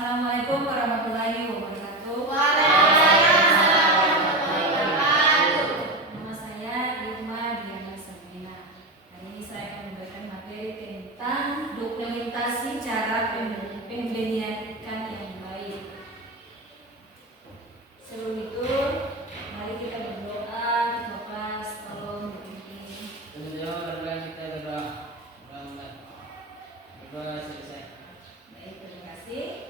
Assalamualaikum warahmatullahi wabarakatuh. Waalaikumsalam warahmatullahi wabarakatuh. Nama saya Irma Diana Sabrina. Hari ini saya akan memberikan materi tentang dokumentasi cara penyelidikan yang baik. Sebelum itu, mari kita berdoa. Kita kelas, tolong berhenti. Kita berdoa selesai. Baik, terima kasih.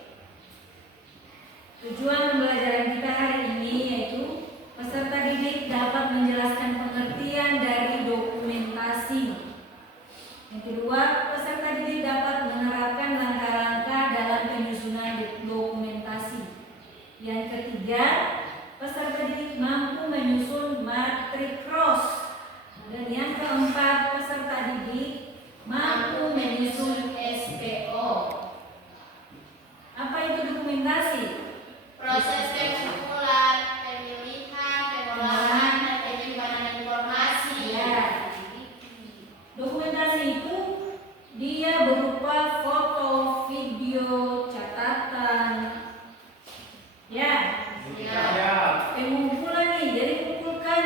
Tujuan pembelajaran kita hari ini yaitu peserta didik dapat menjelaskan pengertian dari dokumentasi. Yang kedua, peserta didik dapat menerapkan langkah-langkah dalam penyusunan dokumentasi. Yang ketiga, peserta didik mampu menyusun matriks cross. Dan yang keempat, peserta didik mampu menyusun SPO. Apa itu dokumentasi? Proses pengumpulan, pemilihan, pengolahan, dan penyimpanan informasi. Ya. Dokumentasi itu dia berupa foto, video, catatan. Ya. Pengumpulan nih, jadi kumpulkan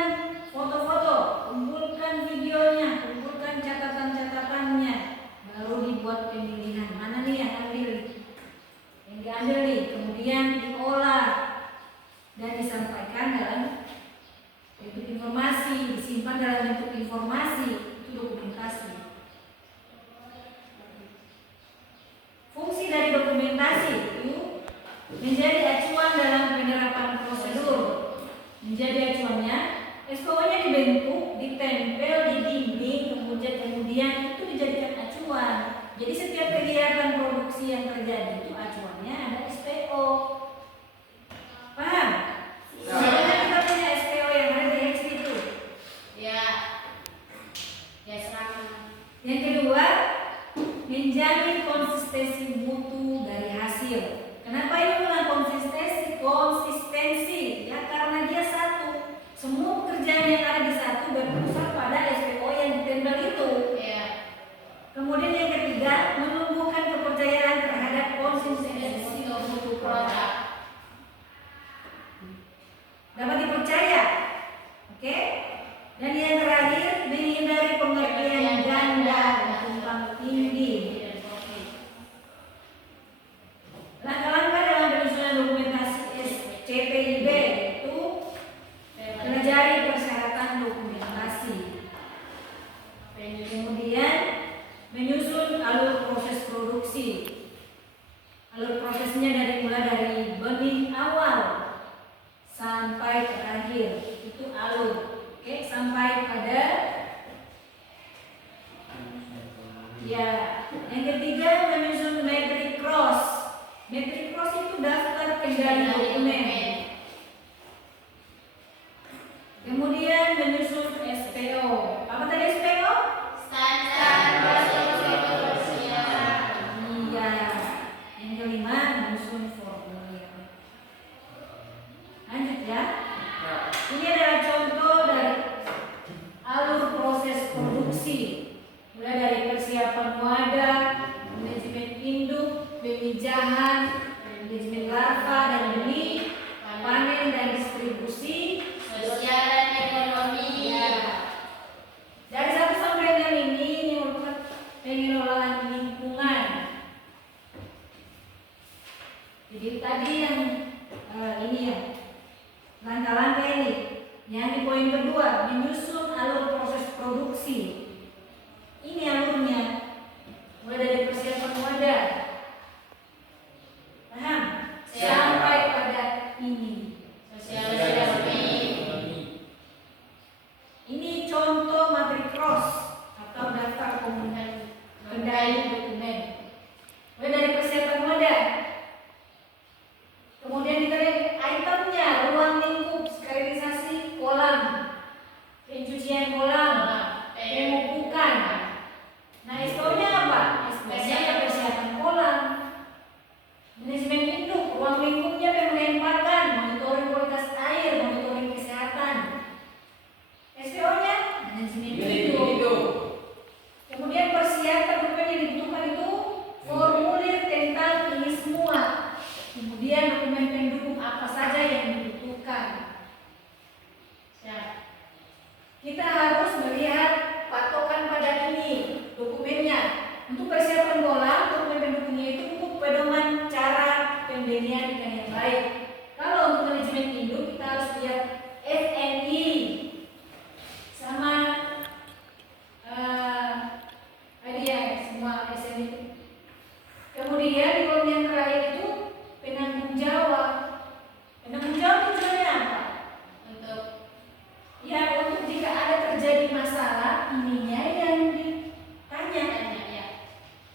foto-foto, kumpulkan videonya, kumpulkan catatan-catatannya, baru dibuat pemilihan. Mana nih yang ambil? Yang diambil nih, kemudian diolah dan disampaikan dalam bentuk informasi, disimpan dalam bentuk informasi, itu dokumentasi. Fungsi dari dokumentasi itu menjadi acuan dalam penerapan prosedur. Menjadi acuannya, SPO-nya dibentuk, ditempel di dinding, kemudian itu dijadikan acuan. Jadi setiap kegiatan produksi yang terjadi itu acuannya ada SPO. Paham? Sebenarnya kita punya SPO yang ada di HP itu. Ya. Ya, serang. Yang kedua, menjamin konsistensi mutu dari hasil. Kenapa ini bilang konsistensi? Konsistensi, ya karena dia satu. Semua pekerjaan yang ada di satu berpusat pada SPO yang ditempel itu. Ya. Kemudian yang ketiga, menumbuhkan kepercayaan terhadap konsistensi mutu produk. Dapat dipercaya, oke? Dan yang terakhir, menghindari pengertian ganda dan tumpang tindih. Langkah-langkah dalam penyusunan dokumentasi SCPIB itu pelajari persyaratan dokumentasi. Kemudian menyusun alur proses produksi. Alur prosesnya mulai dari benih awal sampai terakhir, itu alur. Oke, sampai pada ya. Yang ketiga, menyusun matriks cross. Matriks cross itu daftar kendali dokumen. Kemudian menyusun SPO. Apa tadi SPO? Standar prosedur produksi. Iya. Yang kelima, menyusun formulir. Lanjut ya. Ini adalah contoh dari alur proses produksi. Mulai dari persiapan wadah, manajemen induk, pemijahan, manajemen larva dan benih, panen dan distribusi, Sosial dan ekonomi. ya. Dari 1 sampai 6 ini merupakan pengelolaan lingkungan. Jadi tadi yang ini ya, langkah-langkah ini. Yang di poin kedua, menyusun alur proses produksi. Ini alurnya, mulai dari persiapan wadah, paham? Siap. Sampai pada ini. Sosial dan ekonomi. Ini contoh matriks cross atau daftar kendali dokumen. Mulai dari persiapan wadah. Kemudian kita lihat itemnya, ruang lingkup, sterilisasi kolam, pencucian kolam, pemupukan. Nah, SPO-nya apa? SPO-nya persiapan kolam. Manajemen induk, ruang lingkupnya pemberian pakan, monitoring kualitas air, monitoring kesehatan. SPO-nya manajemen induk. Kemudian persiapan dokumen yang dibutuhkan itu formulir tentang ini semua. Baik. Kalau untuk manajemen induk kita harus lihat FNI sama tadi ya semua SNI. Kemudian di kolom yang terakhir itu penanggung jawab. Penanggung jawab tujuannya apa? Untuk Ya untuk jika ada terjadi masalah ininya yang ditanya. tanya ya.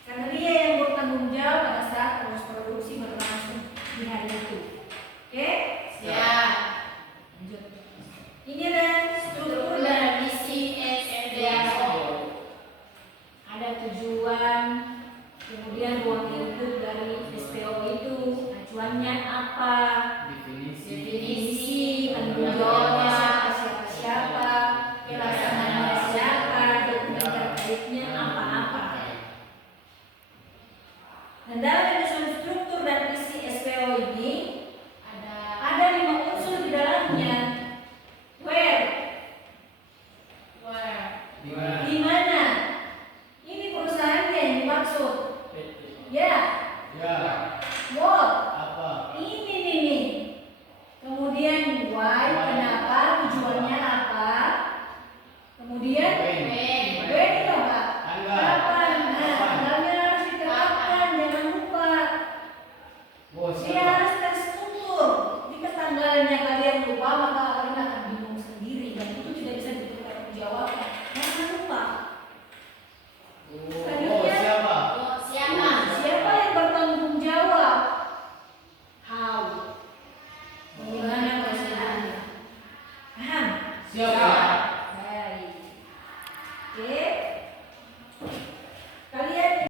Karena dia yang bertanggung jawab pada saat proses produksi berlangsung di hari itu. Oke? Siap. Lanjut. Ini ada struktur Struktur dan dan misi SPO. ada tujuan, kemudian ruang lingkup dari SPO itu, acuannya apa, Definisi. definisi, tanggung jawabnya siapa, pelaksananya siapa, dokumen terkaitnya apa-apa. Dan dalam penyusunan struktur dan isi SPO ini ada 5 unsur di dalamnya. Where, Where Di mana? di mana? Ini perusahaannya yang dimaksud. Ya, Ya, what? apa? Ini nih. Kemudian why, kenapa, tujuannya apa? Kemudian When? when itu apa? Tanggal. Kapan? Nah, Kapan? tanggalnya harus ditetapkan, jangan lupa. Bos, Dia harus terstruktur. Jika tanggalnya kalian lupa, maka kalian akan bingung sendiri dan itu tidak bisa dipertanggungjawabkan. Jangan lupa. Oh, siapa? Oh, siapa? Siapa yang bertanggung jawab? How? Bagaimana prosedurnya? Paham? Siapa? Baik. Oke.